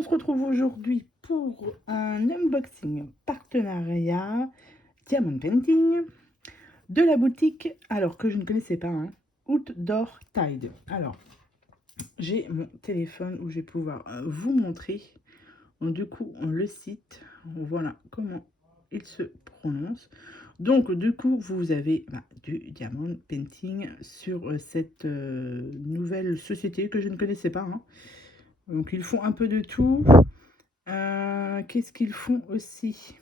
on se retrouve aujourd'hui pour un unboxing partenariat Diamond Painting de la boutique, alors que je ne connaissais pas, Outdoor Tide. Alors, j'ai mon téléphone où je vais pouvoir vous montrer. Donc, du coup, le site, voilà comment il se prononce. Donc, du coup, vous avez du Diamond Painting sur cette nouvelle société que je ne connaissais pas. Donc, ils font un peu de tout. Qu'est-ce qu'ils font aussi?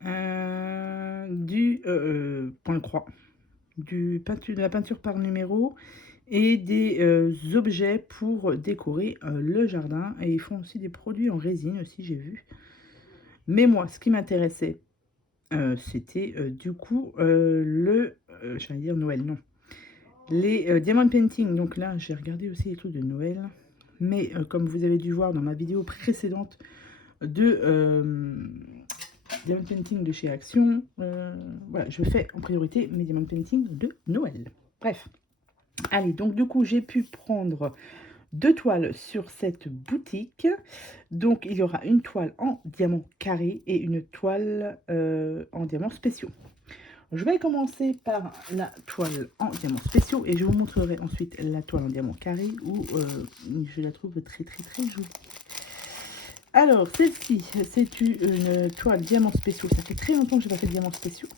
Du point de croix, de la peinture par numéro et des objets pour décorer le jardin. Et ils font aussi des produits en résine aussi, j'ai vu. Mais moi, ce qui m'intéressait, c'était du coup j'allais dire Noël, non. Les Diamond Painting. Donc là, j'ai regardé aussi les trucs de Noël. Mais comme vous avez dû voir dans ma vidéo précédente de Diamond Painting de chez Action, voilà, je fais en priorité mes Diamond Painting de Noël. Bref, allez, donc du coup, j'ai pu prendre 2 toiles sur cette boutique. Donc, il y aura une toile en diamant carré et une toile en diamants spéciaux. Je vais commencer par la toile en diamants spéciaux et je vous montrerai ensuite la toile en diamant carré où je la trouve très très très jolie. Alors, celle-ci, c'est une toile diamants spéciaux. Ça fait très longtemps que je n'ai pas fait de diamants spéciaux.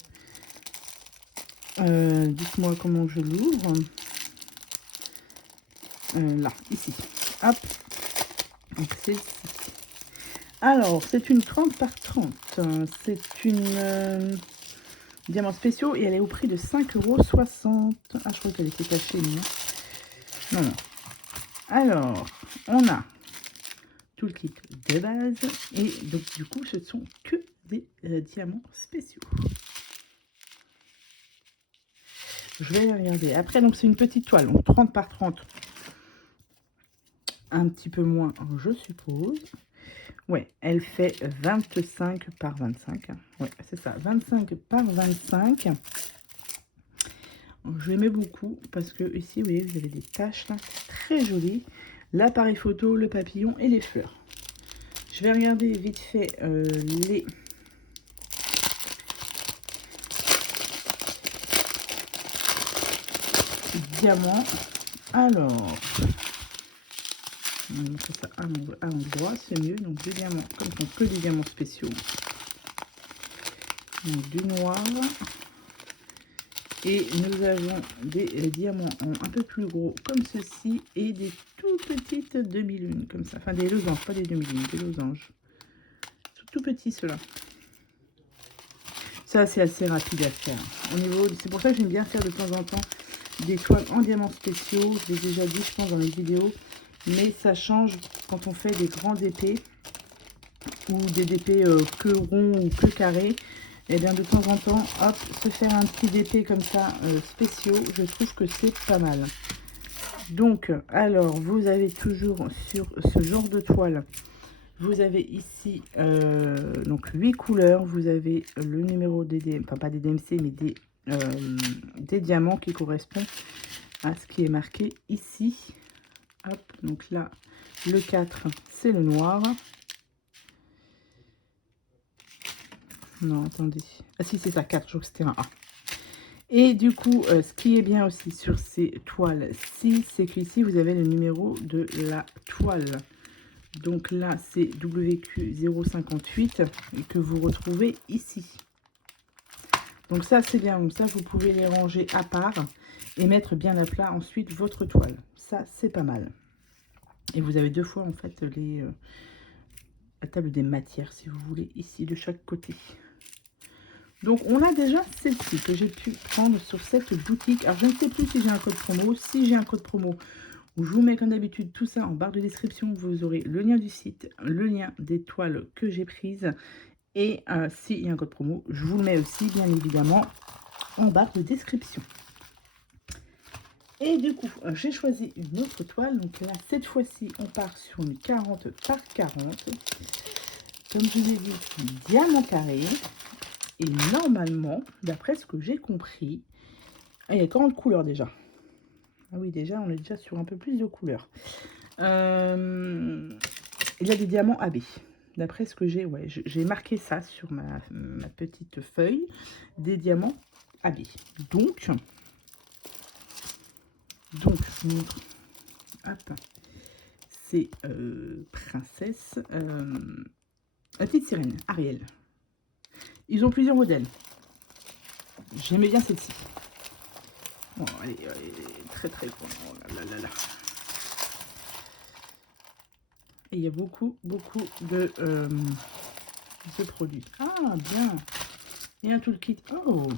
Dites-moi comment je l'ouvre. Là, ici. Hop. Donc, celle-ci. Alors, c'est une 30 par 30. C'est une diamants spéciaux et elle est au prix de 5,60 €. Ah, je crois qu'elle était cachée, non, non. Alors, on a tout le kit de base et donc du coup ce sont que des diamants spéciaux. Je vais regarder après. Donc c'est une petite toile, donc 30 par 30, un petit peu moins je suppose. Ouais, elle fait 25 par 25, ouais c'est ça, 25 par 25. Je l'aimais beaucoup parce que ici vous voyez, vous avez des taches là, très jolies, l'appareil photo, le papillon et les fleurs. Je vais regarder vite fait les diamants. Alors, on va faire ça à l'endroit, c'est mieux. Donc des diamants, comme ce sont que des diamants spéciaux. Donc du noir. Et nous avons des diamants un peu plus gros comme ceci et des tout petites demi-lunes comme ça. Enfin des losanges, pas des demi-lunes, des losanges. Tout petits ceux-là. Ça c'est assez rapide à faire. C'est pour ça que j'aime bien faire de temps en temps des toiles en diamants spéciaux. Je l'ai déjà dit, je pense, dans les vidéos. Mais ça change quand on fait des grandes épées ou des épées que ronds ou que carrés. Et bien de temps en temps, hop, se faire un petit épée comme ça spéciaux, je trouve que c'est pas mal. Donc, alors, vous avez toujours sur ce genre de toile, vous avez ici donc 8 couleurs. Vous avez le numéro des, enfin pas des DMC, mais des diamants qui correspondent à ce qui est marqué ici. Hop, donc là, le 4, c'est le noir. Non, attendez. Ah si, c'est ça, 4, je crois que c'était un A. Et du coup, ce qui est bien aussi sur ces toiles-ci, c'est qu'ici, vous avez le numéro de la toile. Donc là, c'est WQ058 que vous retrouvez ici. Donc ça, c'est bien. Donc ça, vous pouvez les ranger à part et mettre bien à plat ensuite votre toile. Ça, c'est pas mal. Et vous avez deux fois, en fait, la table des matières, si vous voulez, ici, de chaque côté. Donc, on a déjà celle-ci que j'ai pu prendre sur cette boutique. Alors, je ne sais plus si j'ai un code promo. Si j'ai un code promo, je vous mets comme d'habitude tout ça en barre de description. Vous aurez le lien du site, le lien des toiles que j'ai prises. Et s'il y a un code promo, je vous le mets aussi, bien évidemment, en barre de description. Et du coup, j'ai choisi une autre toile. Donc là, cette fois-ci, on part sur une 40 par 40. Comme je vous ai dit, diamant carré. Et normalement, d'après ce que j'ai compris, il y a 40 couleurs déjà. Ah oui, déjà, on est déjà sur un peu plus de couleurs. Il y a des diamants AB. D'après ce que j'ai, ouais, j'ai marqué ça sur ma petite feuille. Des diamants AB. Donc, je vous montre. Hop. C'est princesse. La petite sirène, Ariel. Ils ont plusieurs modèles. J'aimais bien celle-ci. Bon, elle est très très grande. Oh là là là là. Et il y a beaucoup de ce produit. Ah, bien. Il y a un toolkit. Oh.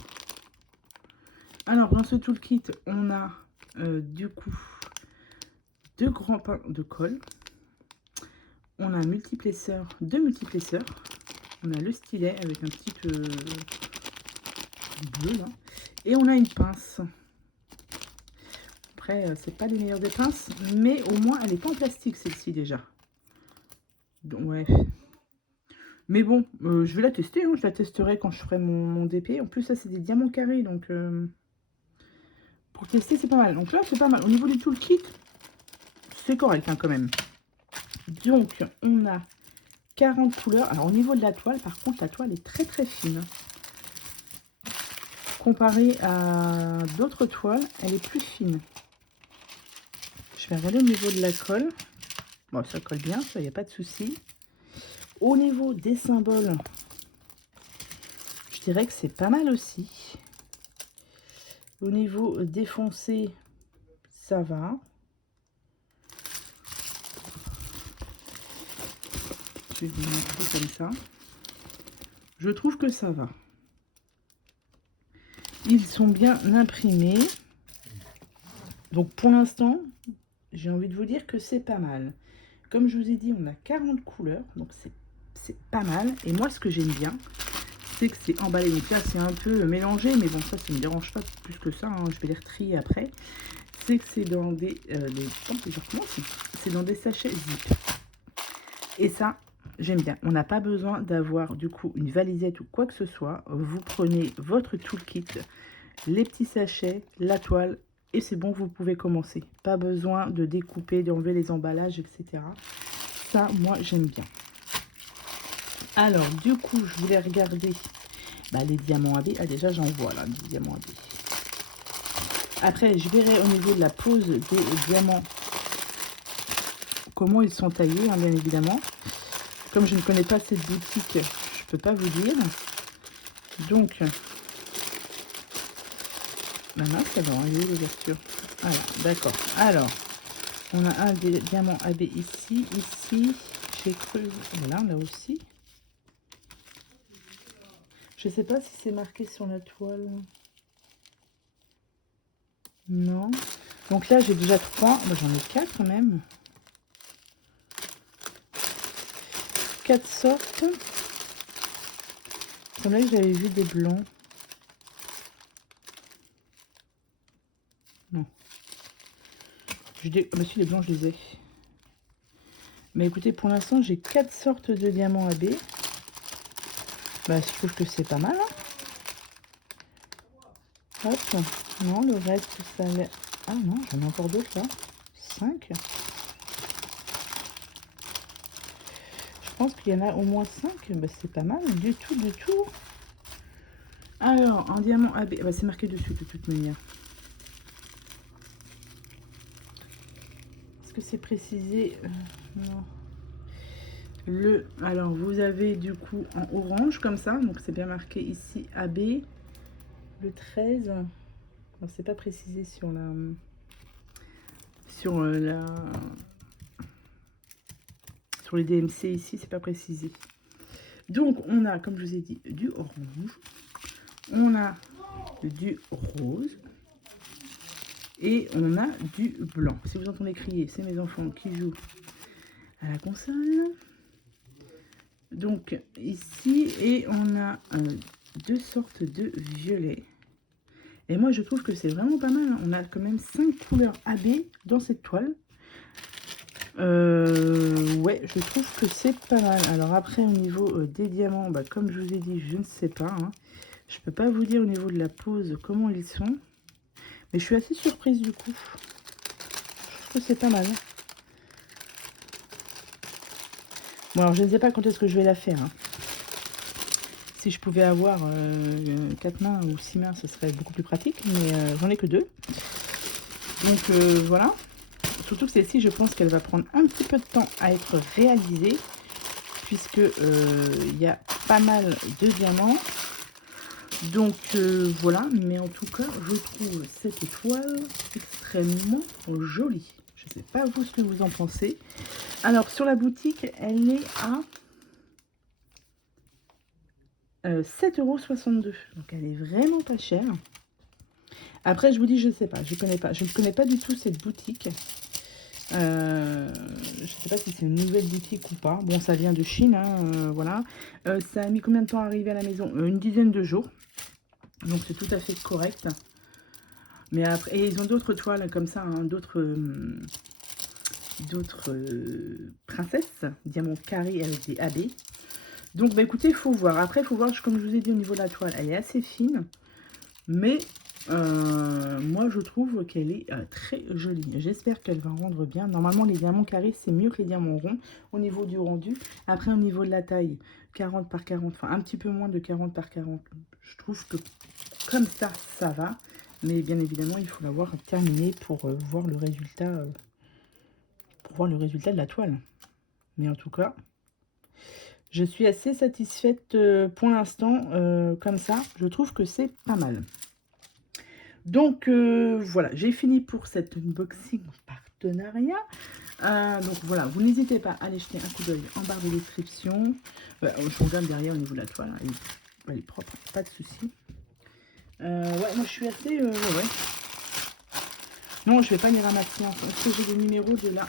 Alors, dans ce toolkit, on a du coup 2 grands pains de colle. On a un multiplesseur, 2 multiplesseurs. On a le stylet avec un petit bleu là. Et on a une pince. Après, c'est pas les meilleures des pinces, mais au moins elle n'est pas en plastique celle-ci déjà. Donc, ouais. Mais bon, je vais la tester, hein. Je la testerai quand je ferai mon DP. En plus, ça c'est des diamants carrés, donc pour tester c'est pas mal. Donc là c'est pas mal. Au niveau du toolkit, c'est correct hein, quand même. Donc on a 40 couleurs. Alors au niveau de la toile, par contre, la toile est très très fine. Comparée à d'autres toiles, elle est plus fine. Je vais regarder au niveau de la colle. Bon, ça colle bien, ça, il n'y a pas de souci. Au niveau des symboles, je dirais que c'est pas mal aussi. Au niveau défoncé, ça va. Je vais vous montrer comme ça. Je trouve que ça va. Ils sont bien imprimés. Donc pour l'instant, j'ai envie de vous dire que c'est pas mal. Comme je vous ai dit, on a 40 couleurs, donc c'est pas mal. Et moi, ce que j'aime bien, c'est que c'est emballé. Donc là, c'est un peu mélangé, mais bon, ça ne me dérange pas plus que ça. Hein. Je vais les retrier après. C'est que c'est dans c'est dans des sachets zip. Et ça, j'aime bien. On n'a pas besoin d'avoir du coup une valisette ou quoi que ce soit. Vous prenez votre toolkit, les petits sachets, la toile, et c'est bon, vous pouvez commencer. Pas besoin de découper, d'enlever les emballages, etc. Ça, moi, j'aime bien. Alors, du coup, je voulais regarder les diamants AB. Ah, déjà, j'en vois là, des diamants AB. Après, je verrai au niveau de la pose des diamants comment ils sont taillés, hein, bien évidemment. Comme je ne connais pas cette boutique, je ne peux pas vous dire. Donc, maintenant, c'est bon, il est où l'ouverture? Voilà, d'accord. Alors, on a un des diamants AB ici, j'ai creusé. Voilà, là aussi. Je sais pas si c'est marqué sur la toile. Non. Donc là, j'ai déjà 3. J'en ai 4 même. 4 sortes. Comme là, j'avais vu des blancs. Non. Ah bah si, les blancs, je les ai. Mais écoutez, pour l'instant, j'ai 4 sortes de diamants AB. Bah, je trouve que c'est pas mal. Hein. Hop. Non, le reste, ça a l'air... Ah non, j'en ai encore d'autres là. 5. Je pense qu'il y en a au moins 5. Bah, c'est pas mal du tout, du tout. Alors, en diamant AB, bah, c'est marqué dessus de toute manière. Est-ce que c'est précisé? Non. Alors, vous avez du coup en orange comme ça. Donc, c'est bien marqué ici AB. Le 13. Alors, c'est pas précisé sur la... Sur les DMC ici, c'est pas précisé. Donc, on a, comme je vous ai dit, du orange. On a du rose. Et on a du blanc. Si vous entendez crier, c'est mes enfants qui jouent à la console. Donc, ici, et on a 2 sortes de violet. Et moi, je trouve que c'est vraiment pas mal. Hein. On a quand même 5 couleurs AB dans cette toile. Ouais, je trouve que c'est pas mal. Alors après, au niveau des diamants, comme je vous ai dit, je ne sais pas. Hein. Je peux pas vous dire au niveau de la pose comment ils sont. Mais je suis assez surprise du coup. Je trouve que c'est pas mal. Bon, alors je ne sais pas quand est-ce que je vais la faire, hein. Si je pouvais avoir 4 mains ou 6 mains, ce serait beaucoup plus pratique, mais j'en ai que 2. Donc voilà. Surtout que celle-ci, je pense qu'elle va prendre un petit peu de temps à être réalisée, puisque il y a pas mal de diamants. Donc voilà, mais en tout cas, je trouve cette étoile extrêmement jolie. Je ne sais pas vous ce que vous en pensez. Alors sur la boutique, elle est à 7,62 €. Donc elle est vraiment pas chère. Après, je vous dis, je ne sais pas, je connais pas. Je ne connais pas du tout cette boutique. Je ne sais pas si c'est une nouvelle boutique ou pas. Bon, ça vient de Chine, hein, voilà. Ça a mis combien de temps à arriver à la maison? Une dizaine de jours. Donc c'est tout à fait correct. Mais après, et ils ont d'autres toiles comme ça, hein, d'autres princesses, diamants carrés avec des AB. Donc bah écoutez, il faut voir. Après, il faut voir, comme je vous ai dit, au niveau de la toile, elle est assez fine. Mais moi, je trouve qu'elle est très jolie. J'espère qu'elle va rendre bien. Normalement, les diamants carrés, c'est mieux que les diamants ronds au niveau du rendu. Après, au niveau de la taille, 40 par 40, enfin un petit peu moins de 40 par 40. Je trouve que comme ça va. Mais bien évidemment, il faut l'avoir terminé pour voir le résultat. Pour voir le résultat de la toile. Mais en tout cas, je suis assez satisfaite pour l'instant. Comme ça, je trouve que c'est pas mal. Donc voilà, j'ai fini pour cet unboxing partenariat. Donc voilà, vous n'hésitez pas à aller jeter un coup d'œil en barre de description. Je regarde derrière au niveau de la toile, hein, elle est propre, pas de souci. Ouais, moi je suis assez... ouais. Non, je vais pas les ramasser, parce que j'ai le numéro de la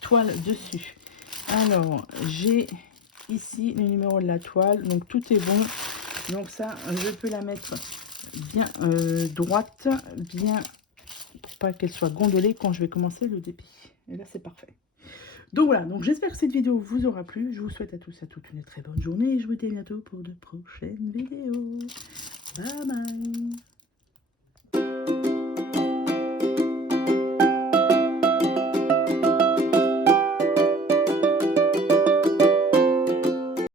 toile dessus. Alors, j'ai ici le numéro de la toile, donc tout est bon. Donc ça, je peux la mettre bien droite, bien pour pas qu'elle soit gondolée quand je vais commencer le débit. Et là, c'est parfait. Donc voilà, donc j'espère que cette vidéo vous aura plu. Je vous souhaite à tous et à toutes une très bonne journée et je vous dis à bientôt pour de prochaines vidéos.